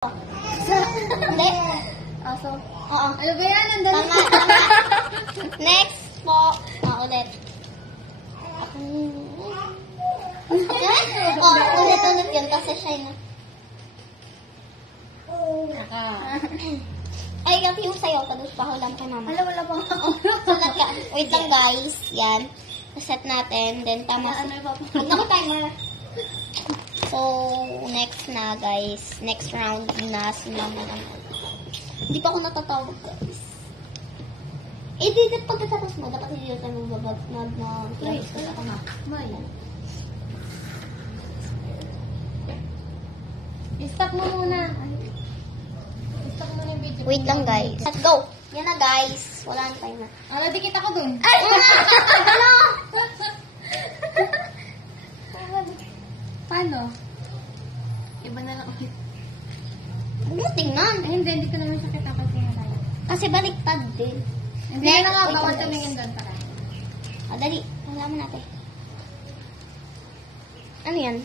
Hindi. So, oo. Ano ba yan? Nandun. Tama. Next po. Ulit. Ulit yun kasi siya yun. Ay, kasi yung sayo, tapos pahulan ka naman. Wala pa. Sulat ka. Wait lang guys. Yan. Set natin. Then, tama. Huwag na ko timer. So, next na guys. Next round na si mama naman. Hindi pa ako natatawag guys. Eh, di pagkatapos mo, dapat hindi tayo magbabag Wait, wala ka na. May. I-stop mo muna. I-stop mo na yung video. Wait lang guys. Let's go! Yan na guys. Wala na tayo na. Dikit ako dun. Ay! Ano? Paano? Iba na lang ulit. Ano tingnan? Hindi ko naman siya kita kasi tayo. Kasi baliktad din. Hindi na nga, bawal tumingin doon para. Dali. Alaman natin. Ano yan?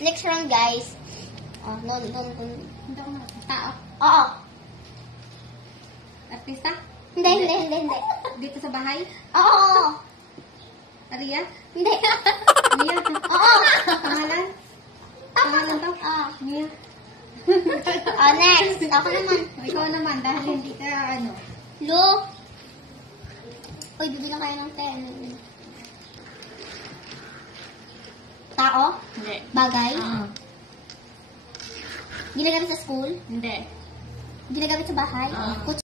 Next round guys. No. Hindi ako nakita. Tao? Oo. Artista? Hindi. Dito sa bahay? Oo. Aria? Hindi. Mia? Oo. Pangalan? Pangalan to? Oo. Mia? Next. Ako naman. Ikaw naman, dahil hindi ka ano. Look. Uy, bibigyan kayo ng 10. Tao? Hindi. Bagay? Ginagamit sa school? Hindi. Ginagamit sa bahay? Oo.